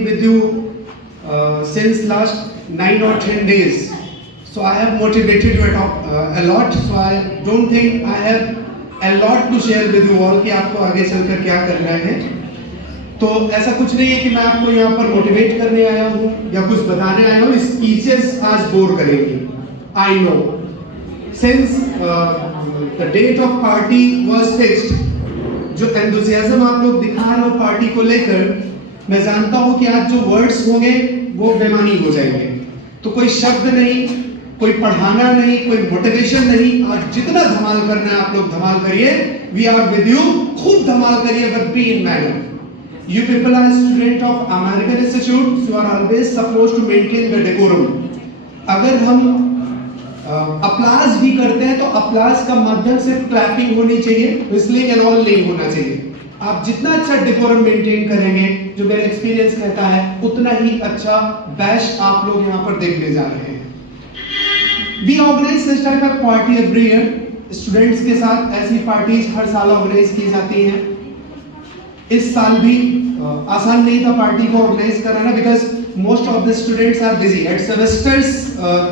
with you since last 9 or 10 days. So I have motivated you a lot. So I don't think I have a lot to share with you all कि आपको आगे चलकर क्या करना है. तो ऐसा कुछ नहीं है कि मैं आपको यहाँ पर मोटिवेट करने आया हूँ या कुछ बताने आया हूँ. स्पीचेस आज बोर करेंगी. I know. Since the date of party was fixed, जो एंथुसियाज्म आप लोग दिखा रहे हो पार्टी को लेकर, मैं जानता हूं कि आज जो वर्ड्स होंगे वो बेमानी हो जाएंगे. तो कोई शब्द नहीं, कोई पढ़ाना नहीं, कोई मोटिवेशन नहीं. आज जितना धमाल करना है आप लोग धमाल करिए. We are with you. खूब धमाल करिए, but be in manner. You people are student of American Institute, so you are always supposed to maintain the decorum. अगर हम अप्लास भी करते हैं तो अप्लास का माध्यम से क्लैपिंग होनी चाहिए, विस्लिंग एंड ऑल नहीं होना चाहिए. आप जितना अच्छा डेकोरम मेंटेन करेंगे, जो मेरा एक्सपीरियंस कहता है, उतना ही अच्छा बैश आप लोग यहाँ पर देखने जा रहे हैं. We organize this type of party every year. Students के साथ ऐसी पार्टीज हर साल ऑर्गेनाइज की जाती हैं. इस साल भी आसान नहीं था पार्टी को ऑर्गेनाइज कराना, because most of the students are busy at semesters.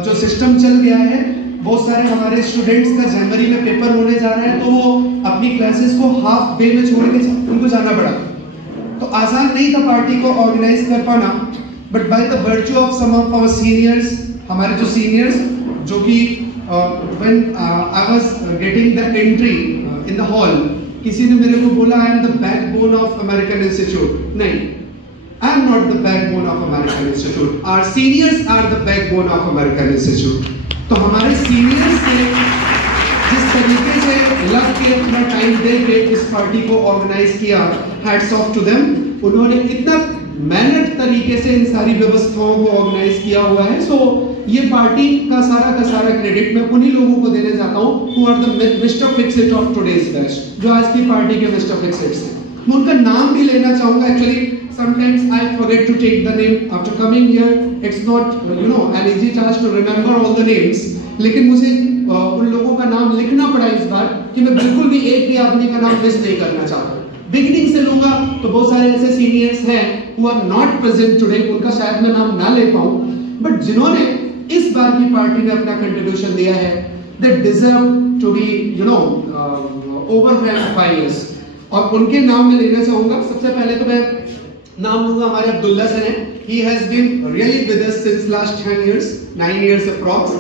जो सिस्टम चल गया है, बहुत सारे हमारे स्टूडेंट्स का जनवरी में पेपर होने जा रहे हैं, तो वो अपनी क्लासेस को हाफ डे में छोड़ के उनको जाना पड़ा. तो आसान नहीं था पार्टी को ऑर्गेनाइज कर पाना. But by the virtue of some of our seniors, हमारे जो सीनियर्स, जो कि when I was getting the entry in the hall, किसी ने मेरे को बोला I am the backbone of American institute. नहीं, I am not the backbone of American Institute. Our seniors are the backbone of American Institute. तो हमारे seniors ने जिस तरीके से लग के अपना टाइम दे के इस पार्टी को ऑर्गेनाइज किया, hats off to them. उन्होंने इतना मेहनत तरीके से इन सारी व्यवस्थाओं को ऑर्गेनाइज किया हुआ है. सो ये पार्टी का सारा क्रेडिट मैं उन्हीं लोगों को देने जाता हूँ who are the Mr. Fix-It of today's batch, जो आज की पार्टी के Mr. Fix-Its हैं. मैं उनका नाम भी लेना चाहूँगा. Actually sometimes I forget to take the name after coming here. It's not an easy task to remember all the names. लेकिन मुझे उन लोगों का नाम लिखना पड़ा इस बार कि मैं बिल्कुल भी एक भी आदमी का नाम मिस नहीं करना चाहता. बिगिनिंग से लूंगा तो बहुत सारे ऐसे सीनियर्स हैं who are not present today, उनका शायद मैं नाम ना ले पाऊं, बट जिन्होंने इस बार की पार्टी में अपना कंट्रीब्यूशन दिया है, they deserve to be overwhelmed by us. और उनके नाम में लेना चाहूंगा. सबसे पहले तो मैं नाम लूंगा हमारे अब्दुल्ला सर हैं. He has been really with us since last 10 years, 9 years approx.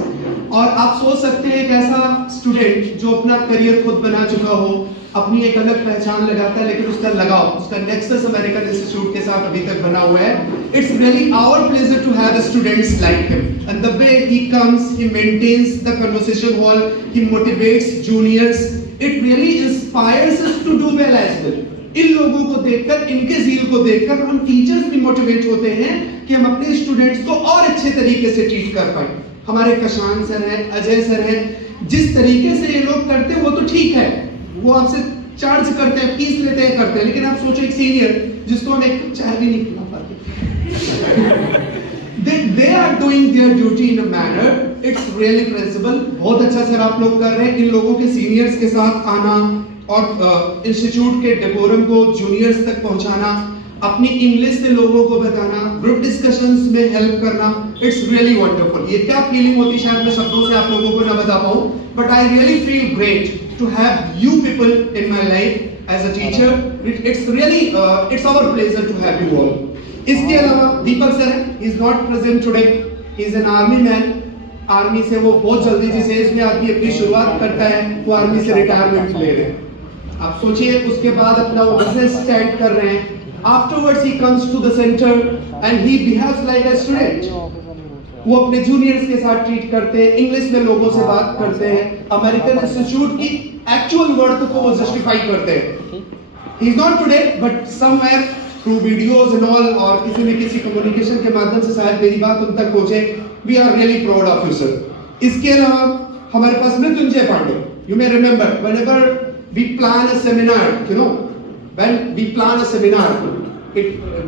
और आप सोच सकते हैं एक ऐसा स्टूडेंट जो अपना करियर खुद बना चुका हो, अपनी एक अलग पहचान लगाता है, लेकिन उसका लगाव, उसका नेक्सस अमेरिकन इंस्टीट्यूट के साथ अभी तक बना हुआ है. It's really our pleasure to have students like him. And the way he comes, he maintains the conversation wall, he motivates juniors. It really inspires us to do well as well. इन लोगों को देखकर, इनके zeal को देखकर हम teachers भी motivate होते हैं कि हम अपने स्टूडेंट्स को और अच्छे तरीके से ट्रीट कर पाए. हमारे कशान सर हैं, अजय सर हैं, जिस तरीके से ये लोग करते हैं वो तो ठीक है, वो आपसे चार्ज करते हैं, फीस लेते हैं, करते हैं. लेकिन आप सोचो एक सीनियर जिसको हम एक चाय भी नहीं पिला पाते. They are doing their duty in a manner. It's really principle. बहुत अच्छा सर आप लोग कर रहे हैं. इन लोगों के सीनियर्स के साथ आना और इंस्टीट्यूट के डेकोरम को जूनियर्स तक पहुंचाना, अपनी इंग्लिश से लोगों को बताना, ग्रुप डिस्कशंस में हेल्प करना, इट्स रियली वंडरफुल. ये क्या फीलिंग होती है शायद मैं शब्दों से आप लोगों को ना बता पाऊं, but I really feel great to have you people in my life as a teacher. It's really it's our pleasure to have you all. इसके अलावा Deepak sir is not present today. He is an army man. Army से वो बहुत जल्दी, जिस as में आदमी अपनी शुरुआत करता है, वो आर्मी से रिटायरमेंट ले रहे हैं. आप सोचिए, उसके बाद अपना वो बिजनेस स्टार्ट कर रहे हैं. Afterwards he comes to the centre and he behaves like a student. वो अपने जूनियर्स के साथ ट्रीट करते हैं, इंग्लिश में लोगों से बात करते हैं, अमेरिकन इंस्टीट्यूट की एक्चुअल वर्थ को वो जस्टिफाई करते हैं. He is not today, but somewhere through videos and all, और किसी न किसी कम्युनिकेशन के माध्यम से शायद मेरी बात उन तक पहुंचे. We are really proud of you sir. इसके अलावा हमारे पास Mrityunjay Pandey. You may remember whenever we plan a seminar, when we plan a seminar,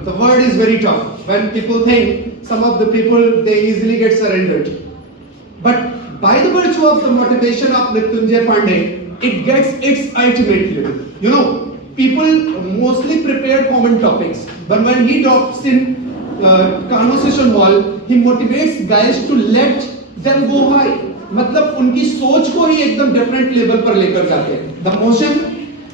the word is very tough. When people think, some of the people, they easily get surrendered. But by the virtue of the motivation of Mrityunjay Pandey, it gets its ultimate level. People mostly prepare common topics, but when he drops in conversation hall, he motivates guys to let them go high. मतलब उनकी सोच को ही एकदम different level पर लेकर जाते हैं. The motion,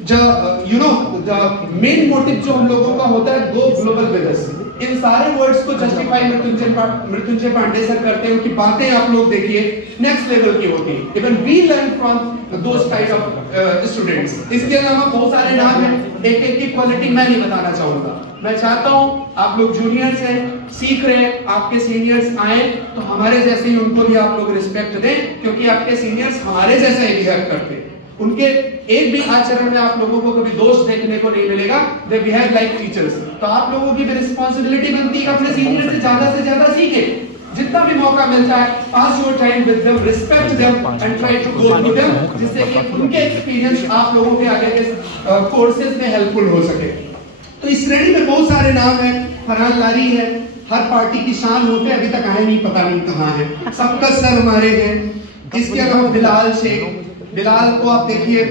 the main motive जो हम लोगों का होता है, go global with us. इन सारे वर्ड्स को जस्टिफाई मृत्युंजय पांडे सर करते हैं. उनकी बातें आप लोग देखिए नेक्स्ट लेवल की होती है. Even we learn from those type of students. इसके अलावा बहुत सारे नाम हैं, एक एक की क्वालिटी मैं नहीं बताना चाहूंगा. मैं चाहता हूं आप लोग जूनियर्स हैं, सीख रहे हैं, आपके सीनियर्स आए तो हमारे जैसे ही उनको भी आप लोग रिस्पेक्ट दें, क्योंकि आपके सीनियर्स हमारे जैसा ही बिहेव करते हैं. उनके एक भी आचरण में आप लोगों को कभी दोष देखने को नहीं मिलेगा. They behave like teachers. तो आप लोगों की भी रिस्पांसिबिलिटी बनती है अपने सीनियर से ज्यादा सीखे. जितना भी मौका मिलता है, pass your time with them, respect them and try to go through them, जिससे कि उनके एक्सपीरियंस आप लोगों के आगे के कोर्सेज में हेल्पफुल हो सके. तो इस श्रेणी में बहुत सारे नाम हैं. फरहान लारी है, हर पार्टी की शान होते हैं, अभी तक आए नहीं, पता नहीं कहाँ है. सबका सर हमारे हैं. इसके अलावा बिलाल शेख. बिलाल को आप देखिए,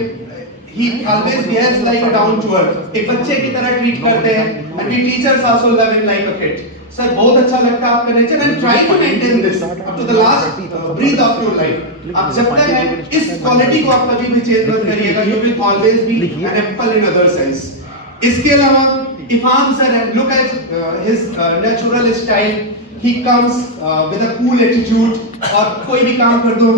he always behaves like a down to earth. एक बच्चे की तरह ट्रीट करते हैं. And we teachers also love him like a kid. Sir बहुत अच्छा लगता है आपका nature and try to maintain this up to the last breath of your life. आप जब तक है इस क्वालिटी को आप कभी भी चेंज मत करिएगा. You will always be an apple in other sense. इसके अलावा इफाम सर है. Look at his natural style. He comes with a cool attitude. और कोई भी काम कर दो